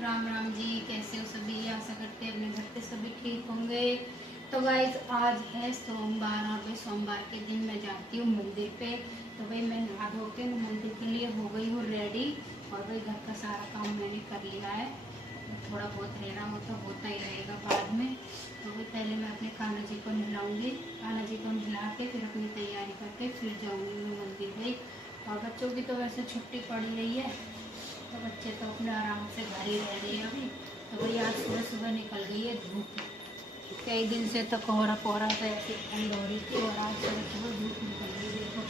राम राम जी। कैसे हो सभी? आशा करते हैं अपने घर पे सभी ठीक होंगे। तो गाइस आज है सोमवार और भाई सोमवार के दिन मैं जाती हूँ मंदिर पे। तो भाई मैं नहा धो के मंदिर के लिए हो गई हूँ रेडी। और भाई घर का सारा काम मैंने कर लिया है। थोड़ा बहुत रहना हो तो होता ही रहेगा बाद में। तो भाई पहले मैं अपने कान्हा जी को नहलाऊंगी। कान्हा जी को नहला के फिर अपनी तैयारी करके फिर जाऊँगी मैं मंदिर भाई। और बच्चों की तो वैसे छुट्टी पड़ी रही है, तो बच्चे तो अपने आराम से घर ही रह रहे हैं अभी। तो भाई आज सुबह सुबह निकल गई है धूप। कई दिन से तो कोहरा कोहरा से ऐसी ठंड हो रही थी और आज सुबह सुबह धूप निकल गई। देखो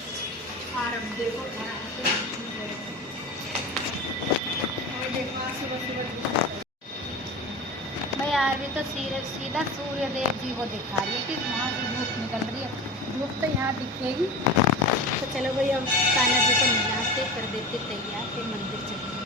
और अब देखो और देखो आज सुबह सुबह धूप। भाई आज भी तो सीधा सूर्य देव जी को दिखा रही है कि वहाँ से धूप निकल रही है। धूप तो यहाँ दिखेगी। तो चलो भाई अब कान्हा जी को मिलाते कर देते तैयार, फिर मंदिर चलेंगे।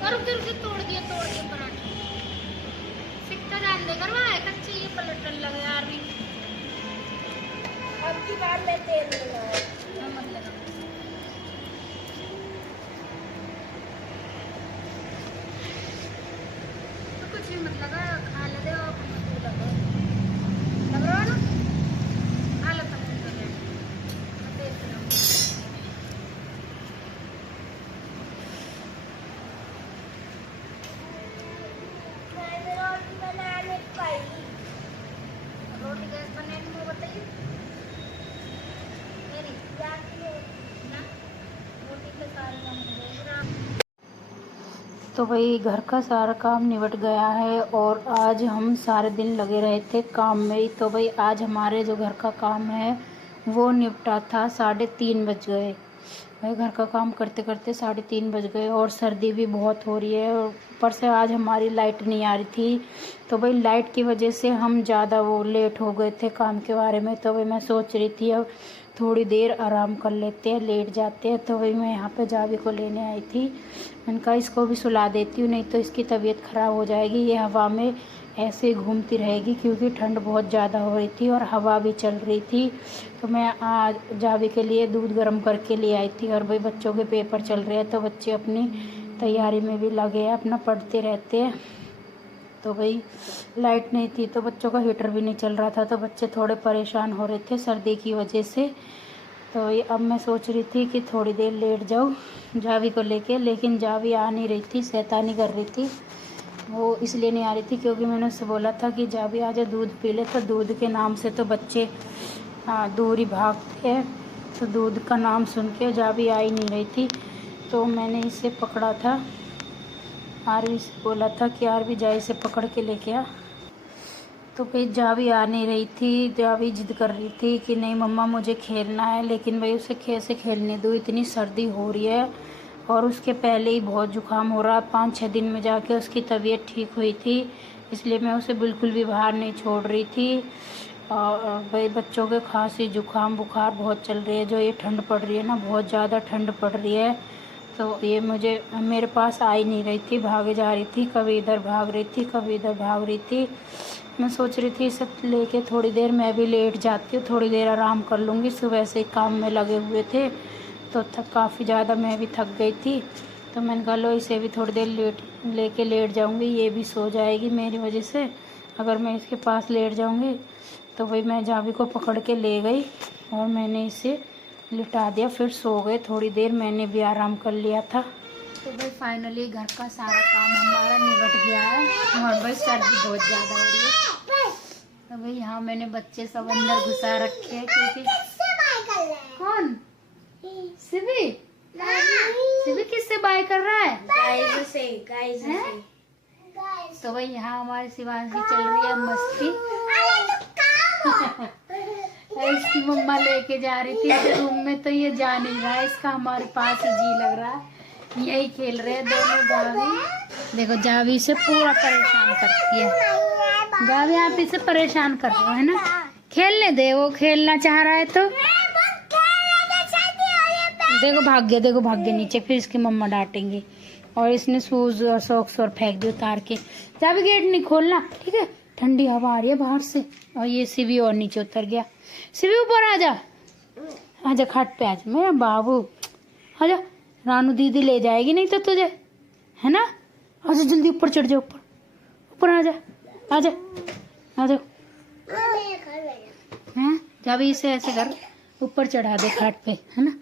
और उधर से तोड़ दिया पराठा। सिक्का जान दे करवा है कच्ची ये पलटन लगे यार भी। अब की बार मैं तेल लगाया नमक लगा। तो कुछ भी मत लगा, खा ले दे और मत लगा। लग रहा है ना? हालत खराब कर रहे हैं। देख लो रोटी गैस बनने में बताइए मेरी ना रोटी के सारे काम। तो भाई घर का सारा काम निपट गया है और आज हम सारे दिन लगे रहे थे काम में ही। तो भाई आज हमारे जो घर का काम है वो निपटा था, 3:30 बज गए। भाई घर का काम करते करते 3:30 बज गए और सर्दी भी बहुत हो रही है और ऊपर से आज हमारी लाइट नहीं आ रही थी। तो भाई लाइट की वजह से हम ज़्यादा वो लेट हो गए थे काम के बारे में। तो भाई मैं सोच रही थी अब थोड़ी देर आराम कर लेते हैं, लेट जाते हैं। तो भाई मैं यहाँ पे जावी को लेने आई थी। मैंने कहा इसको भी सुला देती हूँ, नहीं तो इसकी तबीयत ख़राब हो जाएगी, ये हवा में ऐसे ही घूमती रहेगी, क्योंकि ठंड बहुत ज़्यादा हो रही थी और हवा भी चल रही थी। तो मैं आज जावी के लिए दूध गर्म करके ले आई थी। और भाई बच्चों के पेपर चल रहे हैं तो बच्चे अपनी तैयारी में भी लगे हैं, अपना पढ़ते रहते हैं। तो भाई लाइट नहीं थी तो बच्चों का हीटर भी नहीं चल रहा था, तो बच्चे थोड़े परेशान हो रहे थे सर्दी की वजह से। तो अब मैं सोच रही थी कि थोड़ी देर लेट जाऊँ जावी को लेके, लेकिन जावी आ नहीं रही थी, शैतानी कर रही थी। वो इसलिए नहीं आ रही थी क्योंकि मैंने उससे बोला था कि जावी आ जा दूध पी ले। तो दूध के नाम से तो बच्चे दूर ही भागते हैं। तो दूध का नाम सुन के जावी आ ही नहीं रही थी। तो मैंने इसे पकड़ा था, आरवी से बोला था कि आरवी जा इसे पकड़ के लेके आ। तो भाई जावी आ नहीं रही थी। जावी जिद कर रही थी कि नहीं मम्मा मुझे खेलना है, लेकिन भाई उसे कैसे खेलने दूँ, इतनी सर्दी हो रही है और उसके पहले ही बहुत जुकाम हो रहा। 5-6 दिन में जाके उसकी तबीयत ठीक हुई थी, इसलिए मैं उसे बिल्कुल भी बाहर नहीं छोड़ रही थी। और भाई बच्चों के खांसी जुकाम बुखार बहुत चल रही है। जो ये ठंड पड़ रही है ना, बहुत ज़्यादा ठंड पड़ रही है, तो ये मेरे पास आ ही नहीं रही थी, भागे जा रही थी, कभी इधर भाग रही थी, कभी इधर भाग रही थी। मैं सोच रही थी इसे लेके थोड़ी देर मैं भी लेट जाती हूँ, थोड़ी देर आराम कर लूँगी। सुबह से काम में लगे हुए थे तो काफ़ी ज़्यादा मैं भी थक गई थी, तो मैंने कहा लो इसे भी थोड़ी देर लेट जाऊँगी, ये भी सो जाएगी मेरी वजह से। अगर मैं इसके पास लेट जाऊँगी तो भाई मैं जावी को पकड़ के ले गई और मैंने इसे लिटा दिया, फिर सो गए। थोड़ी देर मैंने भी आराम कर लिया था। तो भाई फाइनली घर का सारा काम हमारा निपट गया है और भाई सर्दी बहुत ज़्यादा हो रही है। तो भाई यहाँ मैंने बच्चे सब अंदर घुसा रखे हैं क्योंकि कौन शिवी किससे बाय कर रहा है? गाइस से। तो भाई यहाँ हमारी शिवांशी चल रही है मस्ती। इसकी मम्मा लेके जा रही थी इसे रूम में, तो ये जा नहीं रहा है, इसका हमारे पास ही जी लग रहा है। यही खेल रहे हैं दोनों। जावी देखो, जावी से पूरा परेशान करती है। जावी आप इसे परेशान कर रहे हो है ना, खेलने दे, वो खेलना चाह रहा है तो देखो भाग गया नीचे, फिर इसकी मम्मा डांटेंगी। और इसने शूज और सॉक्स और फेंक दिए उतार के। जावी गेट नहीं खोलना, ठीक है, ठंडी हवा आ रही है बाहर से। और ये शिवी और नीचे उतर गया। शिवी ऊपर आजा खाट पे आजा मेरा बाबू, आजा। रानू दीदी ले जाएगी नहीं तो तुझे, है ना। आजा जल्दी ऊपर चढ़ जा, ऊपर आजा। हैं जावी इसे ऐसे कर ऊपर चढ़ा दे खाट पे, है ना।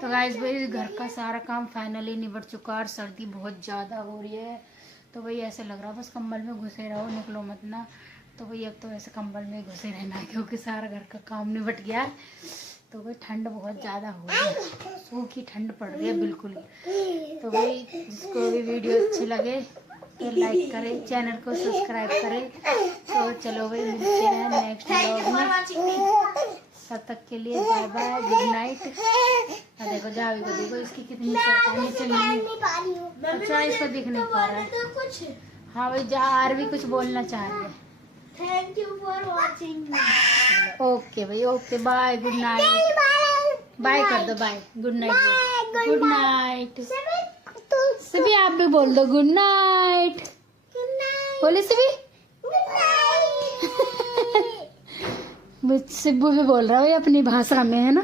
तो गाइस भाई घर का सारा काम फाइनली निपट चुका और सर्दी बहुत ज़्यादा हो रही है। तो भाई ऐसे लग रहा है बस कंबल में घुसे रहो, निकलो मत ना। तो भाई अब तो ऐसे कंबल में घुसे रहना है क्योंकि सारा घर का काम निपट गया है। तो भाई ठंड बहुत ज़्यादा हो रही है, सूखी ठंड पड़ रही है बिल्कुल। तो भाई जिसको भी वीडियो अच्छी लगे तो लाइक करें, चैनल को सब्सक्राइब करें। तो चलो भाई मिलते हैं नेक्स्ट व्लॉग में, तब तक के लिए बाय बाय, गुड नाइट। देखो जावी को देखो, इसकी कितनी शैतानी चल रही है। अच्छा इसको दिख नहीं पा रहा है। हाँ भाई जार भी कुछ बोलना चाह रही है। Thank you for watching. Okay भाई, okay bye, good night. Bye कर दो, bye, good night, good night. सभी आप भी बोल दो गुड नाइट। बोले सभी सिब्बू भी बोल रहा है अपनी भाषा में, है ना।